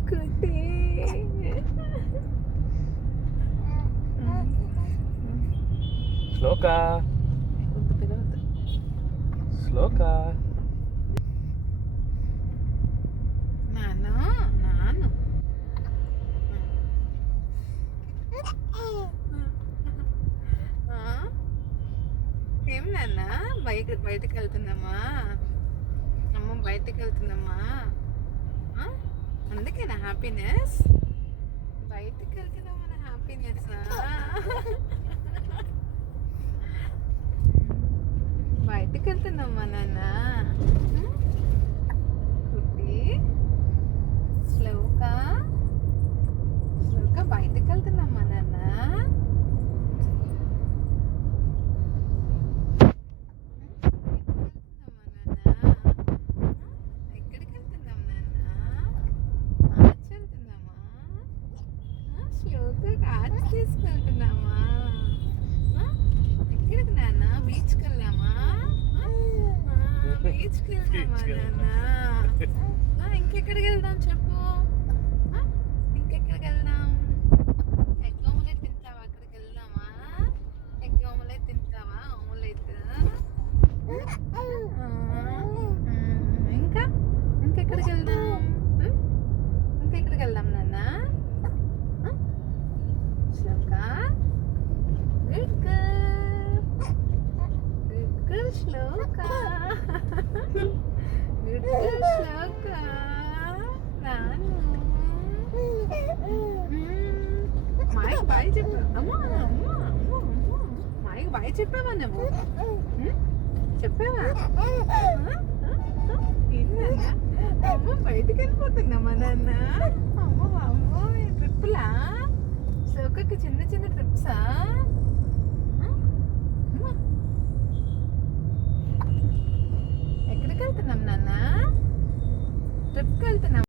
కుట్టి శ్లోక శ్లోక నాన్న నాన్న ఏం నాన్న బయటకు వెళ్తుందమ్మా అమ్మ బయటకు వెళ్తుందమ్మా అందుకేనా హ్యాపీనెస్ బయటకు వెళ్తున్నామా నా హ్యాపీనెస్ బయటకు వెళ్తున్నామ్మా నాన్న కుట్టి స్లోగా స్లోగా బయటకు వెళ్తున్నామ్మా నాన్న ఎక్కడికి వెళ్తున్నాం నాన్న ఆర్చ్ వెళ్తున్నామా స్లోగా ఆర్చ్ తీసుకెళ్తున్నామా ఎక్కడికి నాన్న బీచ్కి వెళ్ళామా బీచ్కి వెళ్దామా నాన్న ఇంకెక్కడికి వెళ్దాం చెప్పు ఇంకెక్కడికి వెళ్దాం ఎగ్ ఆమ్లెట్ తింటావా అక్కడికి వెళ్దామా ఎగ్ ఆమ్లెట్ తింటావా ఆమ్లెట్ ఇంకా ఇంకెక్కడికి వెళ్దాం ఇంకెక్కడికి వెళ్దాం నాన్న శ్లోక గుడ్ గర్ల్ శ్లోక గుడ్ గర్ల్ శ్లోక నాను మాయకు బాయ్ చెప్పు అమ్మా అమ్మా అమ్మా అమ్మా మాయకు బాయ్ చెప్పావా నువ్వు చెప్పావా ఏంటన్నా అమ్మ బయటికి వెళ్ళిపోతున్నామా నాన్న అమ్మ అమ్మ ట్రిప్పులా శ్లోకకి చిన్న చిన్న ట్రిప్సా ఎక్కడికి వెళ్తున్నాం నాన్న ట్రిప్కి వెళ్తున్నాం